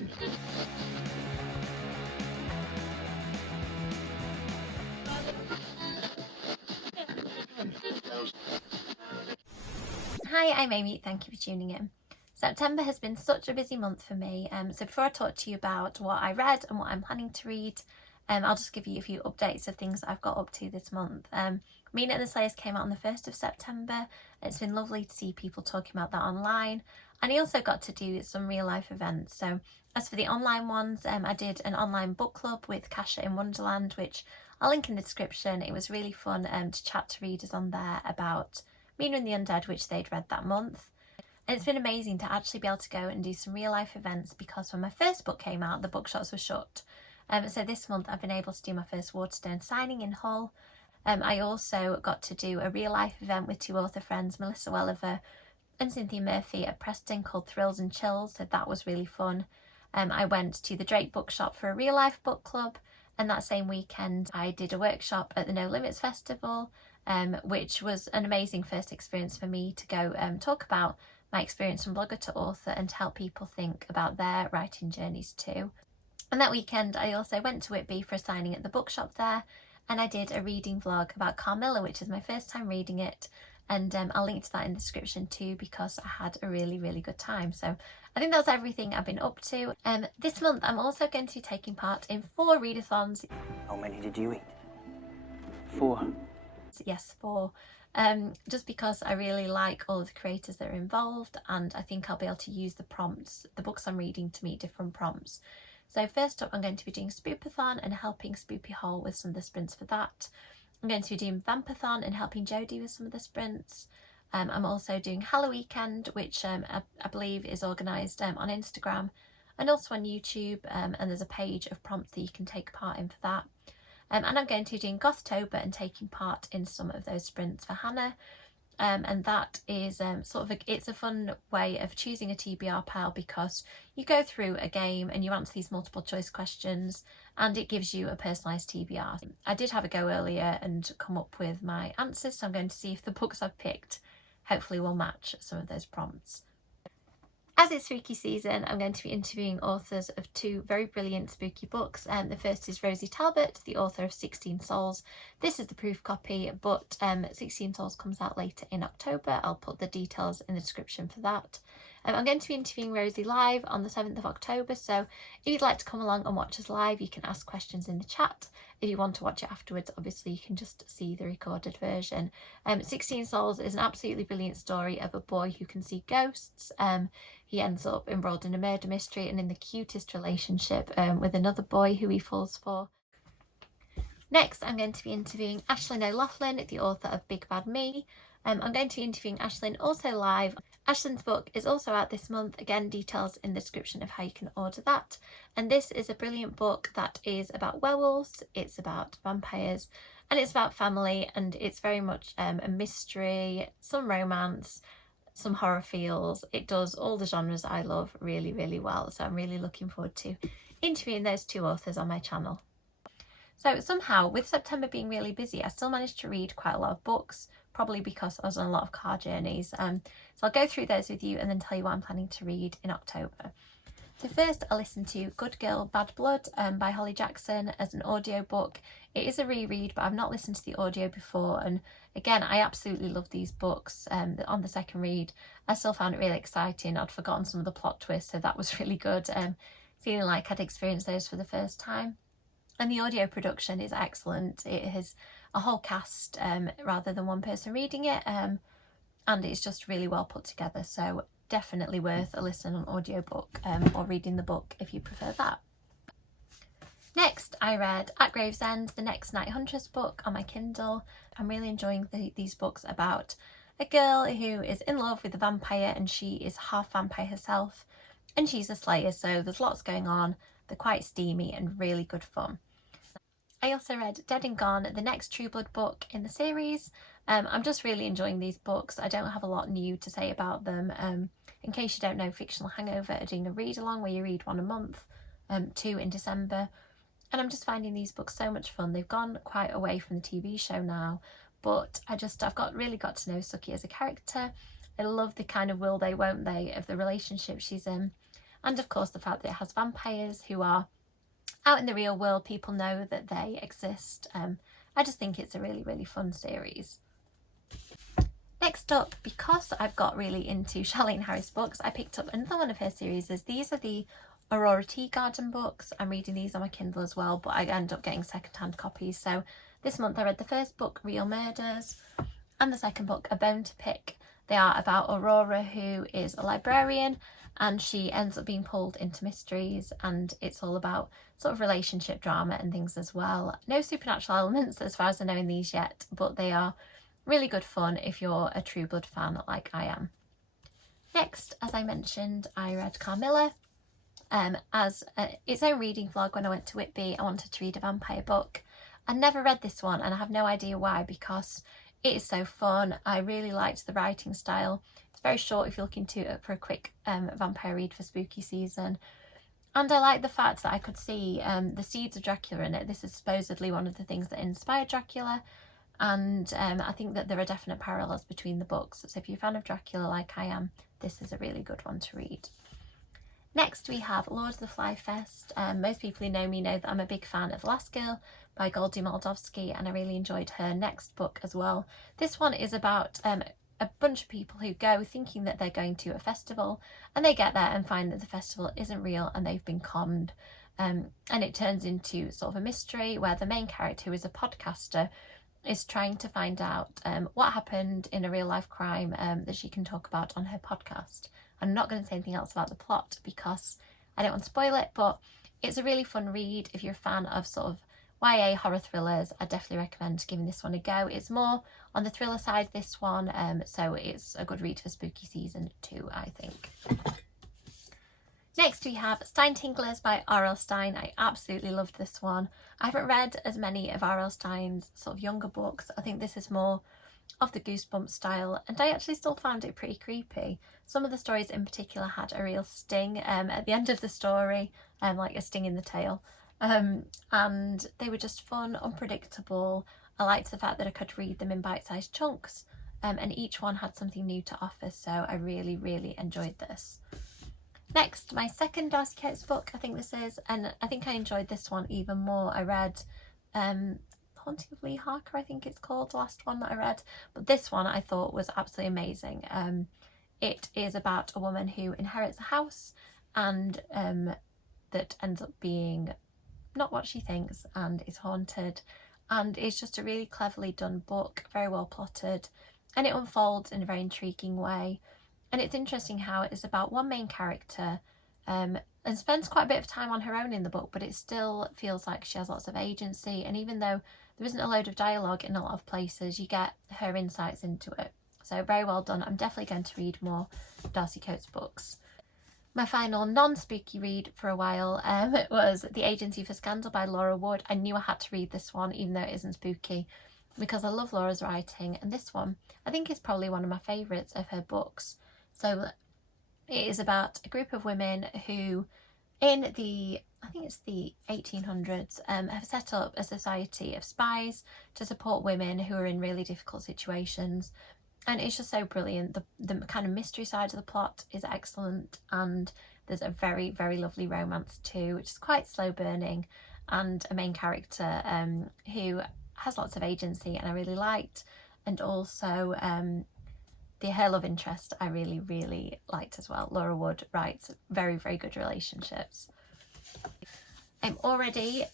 Hi, I'm Amy, thank you for tuning in. September has been such a busy month for me, so before I talk to you about what I read and what I'm planning to read, I'll just give you a few updates of things that I've got up to this month. Mina and the Slayers came out on the 1st of September. It's been lovely to see people talking about that online, and I also got to do some real life events. So as for the online ones, I did an online book club with Kasha in Wonderland, which I'll link in the description. It was really fun to chat to readers on there about Mina and the Undead, which they'd read that month. And it's been amazing to actually be able to go and do some real life events, because when my first book came out, the bookshops were shut. So this month I've been able to do my first Waterstone signing in Hull. I also got to do a real life event with two author friends, Melissa Welliver and Cynthia Murphy, at Preston, called Thrills and Chills, so that was really fun. I went to the Drake bookshop for a real life book club, and that same weekend I did a workshop at the No Limits Festival, which was an amazing first experience for me to go talk about my experience from blogger to author and to help people think about their writing journeys too. And that weekend I also went to Whitby for a signing at the bookshop there, and I did a reading vlog about Carmilla, which is my first time reading it, and I'll link to that in the description too, because I had a really good time. So I think that's everything I've been up to. This month I'm also going to be taking part in 4 readathons. How many did you eat? 4. Yes, 4. Just because I really like all of the creators that are involved, and I think I'll be able to use the prompts, the books I'm reading, to meet different prompts. So first up, I'm going to be doing Spoopathon and helping Spoopy Hall with some of the sprints for that. I'm going to be doing Vampathon and helping Jodie with some of the sprints. I'm also doing Halloweekend, which I believe is organised on Instagram and also on YouTube, and there's a page of prompts that you can take part in for that. And I'm going to be doing Gothtober and taking part in some of those sprints for Hannah. And that is it's a fun way of choosing a TBR pile, because you go through a game and you answer these multiple choice questions and it gives you a personalised TBR. I did have a go earlier and come up with my answers, so I'm going to see if the books I've picked hopefully will match some of those prompts. As it's spooky season, I'm going to be interviewing authors of 2 very brilliant spooky books. The first is Rosie Talbot, the author of 16 Souls. This is the proof copy, but 16 Souls comes out later in October. I'll put the details in the description for that. I'm going to be interviewing Rosie live on the 7th of October, so if you'd like to come along and watch us live, you can ask questions in the chat. If you want to watch it afterwards, obviously you can just see the recorded version. 16 Souls is an absolutely brilliant story of a boy who can see ghosts. He ends up embroiled in a murder mystery and in the cutest relationship with another boy who he falls for. Next, I'm going to be interviewing Aislinn O'Loughlin, the author of Big Bad Me. I'm going to be interviewing Aislinn also live. Aislinn's book is also out this month. Again, details in the description of how you can order that. And this is a brilliant book that is about werewolves, it's about vampires, and it's about family, and it's very much a mystery, some romance, some horror feels. It does all the genres I love really well, so I'm really looking forward to interviewing those 2 authors on my channel. So somehow, with September being really busy, I still managed to read quite a lot of books, probably because I was on a lot of car journeys. So I'll go through those with you and then tell you what I'm planning to read in October. So first, I listened to Good Girl Bad Blood by Holly Jackson as an audiobook. It is a reread, but I've not listened to the audio before, and again, I absolutely love these books. On the second read, I still found it really exciting. I'd forgotten some of the plot twists, so that was really good. Feeling like I'd experienced those for the first time. And the audio production is excellent. It has a whole cast rather than one person reading it, and it's just really well put together. So definitely worth a listen on audiobook or reading the book if you prefer that. Next, I read At Gravesend, the next Night Huntress book on my Kindle. I'm really enjoying these books about a girl who is in love with a vampire, and she is half vampire herself, and she's a slayer, so there's lots going on. They're quite steamy and really good fun. I also read Dead and Gone, the next True Blood book in the series. I'm just really enjoying these books. I don't have a lot new to say about them. In case you don't know, Fictional Hangover are doing a read along where you read 1 a month, 2 in December. And I'm just finding these books so much fun. They've gone quite away from the TV show now, but I've really got to know Suki as a character. I love the kind of will they, won't they of the relationship she's in. And of course the fact that it has vampires who are out in the real world, people know that they exist. I just think it's a really, really fun series. Next up, because I've got really into Charlene Harris books, I picked up another one of her series. These are the Aurora Tea Garden books. I'm reading these on my Kindle as well, but I end up getting second-hand copies. So this month I read the first book, Real Murders, and the second book, A Bone to Pick. They are about Aurora, who is a librarian, and she ends up being pulled into mysteries, and it's all about sort of relationship drama and things as well. No supernatural elements as far as I know in these yet, but they are really good fun if you're a True Blood fan like I am. Next, as I mentioned, I read Carmilla. As its own reading vlog when I went to Whitby, I wanted to read a vampire book. I never read this one and I have no idea why, because it is so fun. I really liked the writing style. It's very short if you're looking for a quick vampire read for spooky season. And I like the fact that I could see the seeds of Dracula in it. This is supposedly one of the things that inspired Dracula. And I think that there are definite parallels between the books. So if you're a fan of Dracula like I am, this is a really good one to read. Next we have Lord of the Fly Fest. Most people who know me know that I'm a big fan of Last Girl by Goldie Moldavsky, and I really enjoyed her next book as well. This one is about a bunch of people who go thinking that they're going to a festival, and they get there and find that the festival isn't real and they've been conned. And it turns into sort of a mystery where the main character, who is a podcaster, is trying to find out what happened in a real life crime that she can talk about on her podcast. I'm not going to say anything else about the plot because I don't want to spoil it, but it's a really fun read. If you're a fan of sort of YA horror thrillers, I definitely recommend giving this one a go. It's more on the thriller side, this one, so it's a good read for spooky season too, I think. Next we have Stein Tinglers by R.L. Stein. I absolutely loved this one. I haven't read as many of R.L. Stein's sort of younger books. I think this is more of the Goosebumps style, and I actually still found it pretty creepy. Some of the stories in particular had a real sting at the end of the story, like a sting in the tail, and they were just fun, unpredictable. I liked the fact that I could read them in bite-sized chunks, and each one had something new to offer, so I really, really enjoyed this. Next, my second Darcy Coates book, I think this is, and I think I enjoyed this one even more. I read Haunting of Lee Harker, I think it's called, the last one that I read, but this one I thought was absolutely amazing. It is about a woman who inherits a house and that ends up being not what she thinks and is haunted, and it's just a really cleverly done book, very well plotted, and it unfolds in a very intriguing way. And it's interesting how it is about one main character and spends quite a bit of time on her own in the book, but it still feels like she has lots of agency, and even though there isn't a load of dialogue in a lot of places, you get her insights into it. So very well done. I'm definitely going to read more Darcy Coates books. My final non-spooky read for a while was The Agency for Scandal by Laura Wood. I knew I had to read this one even though it isn't spooky, because I love Laura's writing, and this one I think is probably one of my favourites of her books. So it is about a group of women who in I think it's the 1800s, have set up a society of spies to support women who are in really difficult situations. And it's just so brilliant. The kind of mystery side of the plot is excellent, and there's a very, very lovely romance too, which is quite slow burning, and a main character who has lots of agency and I really liked, and also her love interest I really, really liked as well. Laura Wood writes very, very good relationships. I'm already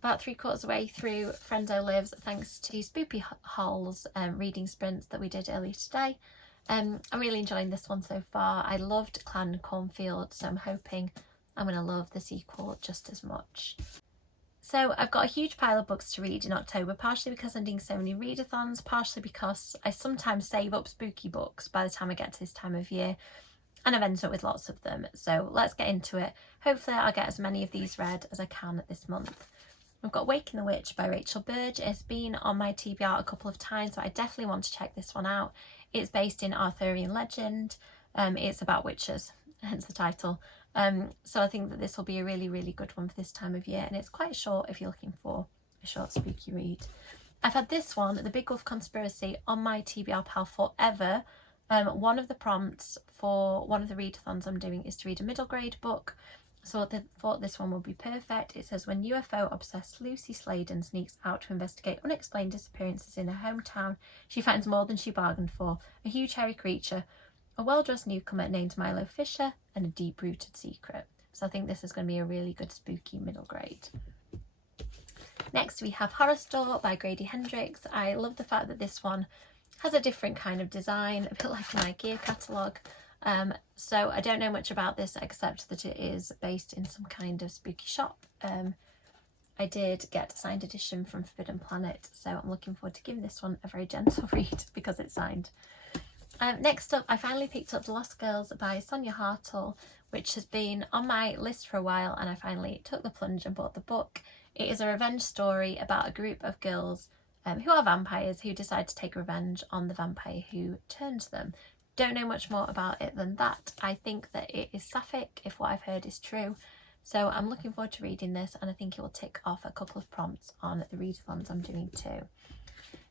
about 3/4 way through Friendo Lives, thanks to Spoopy Hall's reading sprints that we did earlier today. I'm really enjoying this one so far. I loved Clan and Cornfield, so I'm hoping I'm going to love the sequel just as much. So I've got a huge pile of books to read in October, partially because I'm doing so many readathons, partially because I sometimes save up spooky books by the time I get to this time of year, and I've ended up with lots of them. So let's get into it. Hopefully I'll get as many of these read as I can this month. I've got Waking the Witch by Rachel Burge. It's been on my TBR a couple of times, so I definitely want to check this one out. It's based in Arthurian legend. It's about witches, hence the title. So I think that this will be a really, really good one for this time of year, and it's quite short if you're looking for a short spooky read. I've had this one, The Big Wolf Conspiracy, on my TBR pile forever, One of the prompts for one of the readathons I'm doing is to read a middle grade book, so I thought this one would be perfect. It says, when UFO-obsessed Lucy Sladen sneaks out to investigate unexplained disappearances in her hometown, she finds more than she bargained for: a huge hairy creature, a well-dressed newcomer named Milo Fisher, and a deep-rooted secret. So I think this is going to be a really good spooky middle grade. Next we have Horror Store by Grady Hendrix. I love the fact that this one has a different kind of design, a bit like an IKEA catalogue. So I don't know much about this except that it is based in some kind of spooky shop. I did get a signed edition from Forbidden Planet, so I'm looking forward to giving this one a very gentle read because it's signed. Next up, I finally picked up The Lost Girls by Sonia Hartle, which has been on my list for a while, and I finally took the plunge and bought the book. It is a revenge story about a group of girls who are vampires who decide to take revenge on the vampire who turned them. Don't know much more about it than that. I think that it is sapphic, if what I've heard is true. So I'm looking forward to reading this, and I think it will tick off a couple of prompts on the readathons I'm doing too.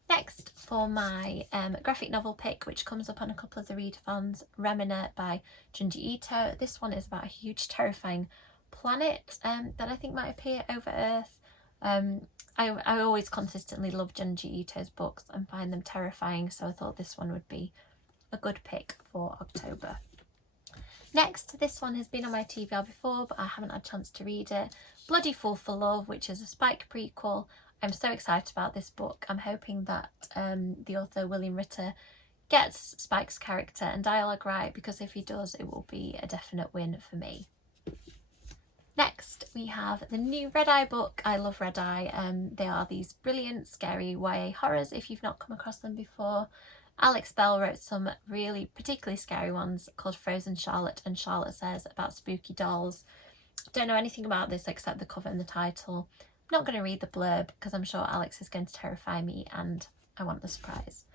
Next, for my graphic novel pick, which comes up on a couple of the readathons, Remina by Junji Ito. This one is about a huge, terrifying planet that I think might appear over Earth. I always consistently love Junji Ito's books and find them terrifying, so I thought this one would be a good pick for October. Next, this one has been on my TBR before, but I haven't had a chance to read it. Bloody Fool for Love, which is a Spike prequel. I'm so excited about this book. I'm hoping that the author William Ritter gets Spike's character and dialogue right, because if he does, it will be a definite win for me. Next, we have the new Red Eye book. I love Red Eye. They are these brilliant, scary YA horrors if you've not come across them before. Alex Bell wrote some really particularly scary ones called Frozen Charlotte and Charlotte Says, about spooky dolls. Don't know anything about this except the cover and the title. I'm not going to read the blurb because I'm sure Alex is going to terrify me and I want the surprise.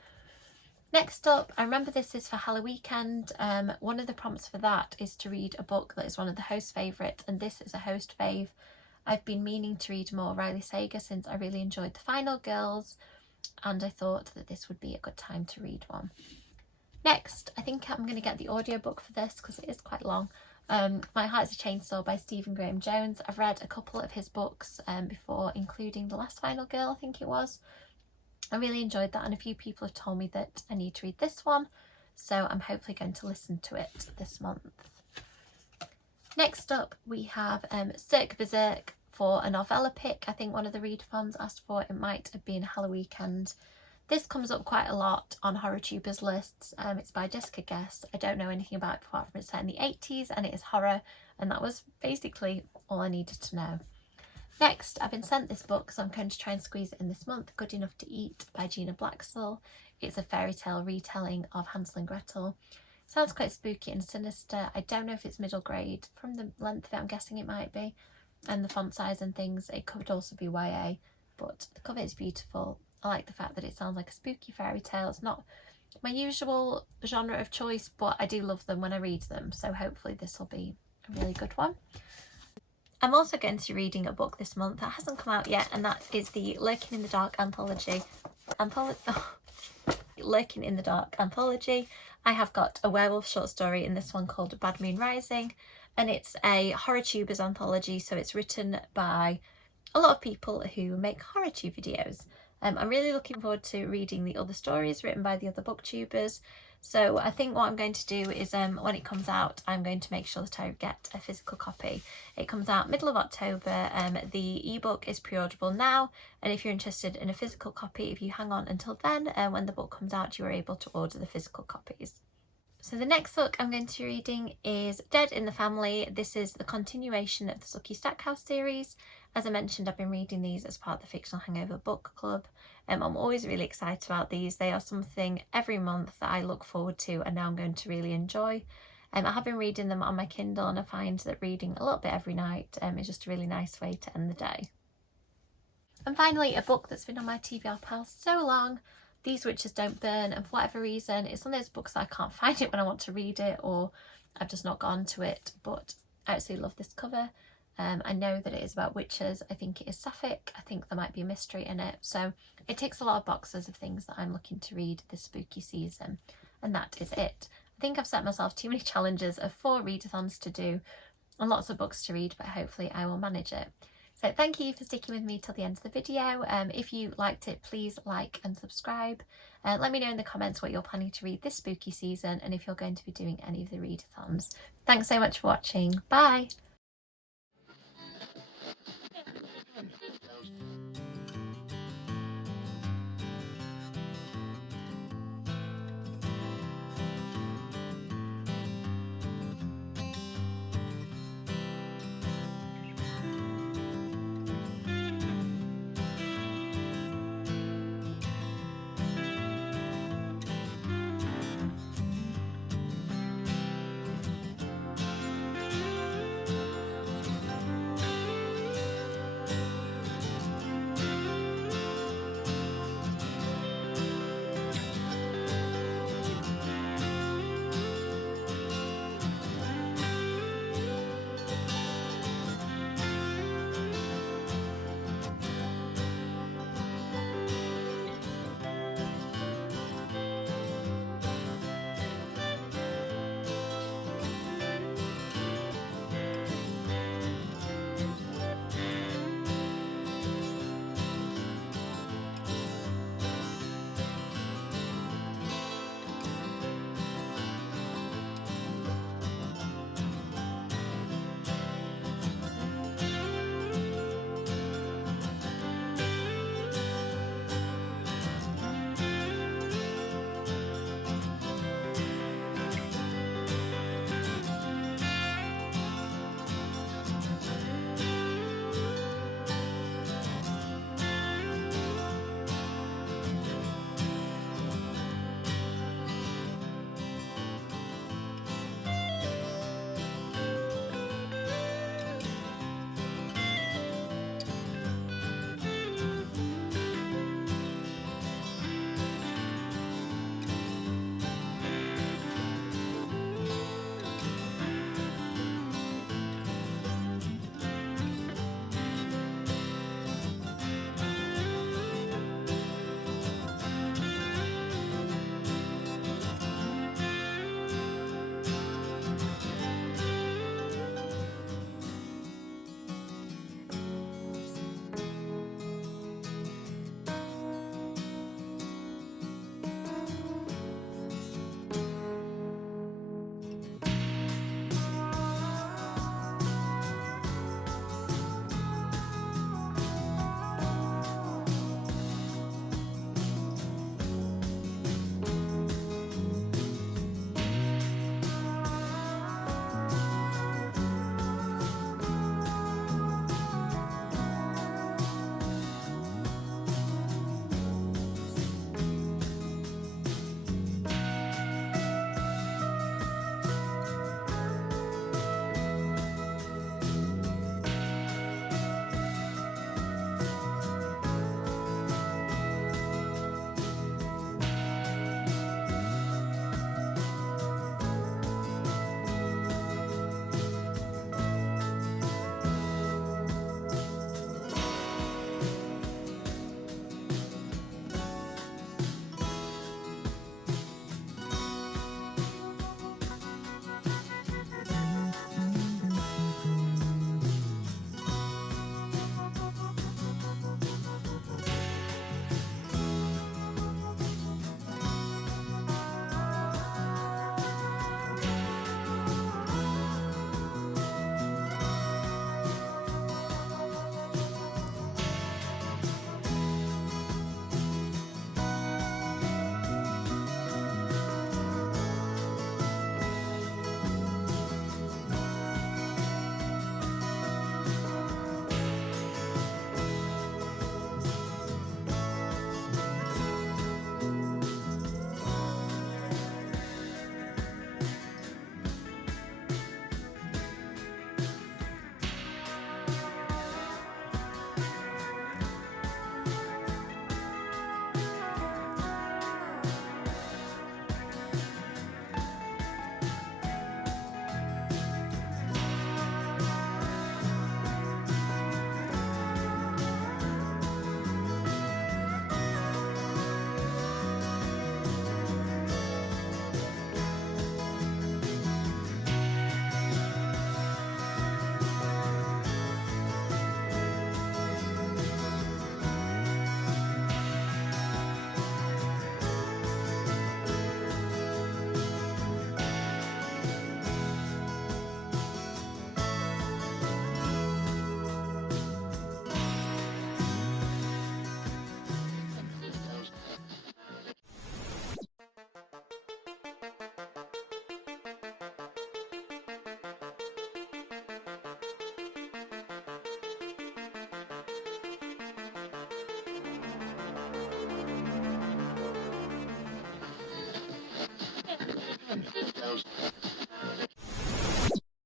Next up, I remember this is for Halloweekend. One of the prompts for that is to read a book that is one of the host favourites, and this is a host fave. I've been meaning to read more Riley Sager since I really enjoyed The Final Girls, and I thought that this would be a good time to read one. Next, I think I'm going to get the audiobook for this because it is quite long. My Heart's a Chainsaw by Stephen Graham Jones. I've read a couple of his books before, including The Last Final Girl, I think it was. I really enjoyed that, and a few people have told me that I need to read this one, so I'm hopefully going to listen to it this month. Next up, we have Cirque Berserk for a novella pick. I think one of the readathons asked for it. It might have been Halloweekend. This comes up quite a lot on HorrorTubers lists. It's by Jessica Guess. I don't know anything about it apart from it's set in the 80s and it is horror, and that was basically all I needed to know. Next, I've been sent this book, so I'm going to try and squeeze it in this month. Good Enough to Eat by Gina Blaxall. It's a fairy tale retelling of Hansel and Gretel. Sounds quite spooky and sinister. I don't know if it's middle grade. From the length of it, I'm guessing it might be. And the font size and things, it could also be YA, but the cover is beautiful. I like the fact that it sounds like a spooky fairy tale. It's not my usual genre of choice, but I do love them when I read them, so hopefully this will be a really good one. I'm also going to be reading a book this month that hasn't come out yet, and that is the Lurking in the Dark anthology. Lurking in the Dark anthology. I have got a werewolf short story in this one called Bad Moon Rising, and it's a HorrorTubers anthology, so it's written by a lot of people who make HorrorTube videos. I'm really looking forward to reading the other stories written by the other booktubers. So I think what I'm going to do is when it comes out, I'm going to make sure that I get a physical copy. It comes out middle of October. The ebook is pre-orderable now, and if you're interested in a physical copy, if you hang on until then, when the book comes out, you are able to order the physical copies. So the next book I'm going to be reading is Dead in the Family. This is the continuation of the Sookie Stackhouse series. As I mentioned, I've been reading these as part of the Fictional Hangover book club. I'm always really excited about these. They are something every month that I look forward to, and now I'm going to really enjoy. I have been reading them on my Kindle, and I find that reading a little bit every night is just a really nice way to end the day. And finally, a book that's been on my TBR pile so long, These Witches Don't Burn, and for whatever reason, it's one of those books that I can't find it when I want to read it, or I've just not gone to it, but I absolutely love this cover. I know that it is about witches. I think it is sapphic. I think there might be a mystery in it. So it ticks a lot of boxes of things that I'm looking to read this spooky season. and that is it. I think I've set myself too many challenges of 4 readathons to do and lots of books to read, but hopefully I will manage it. So thank you for sticking with me till the end of the video. If you liked it, please like and subscribe. Let me know in the comments what you're planning to read this spooky season and if you're going to be doing any of the readathons. Thanks so much for watching. Bye!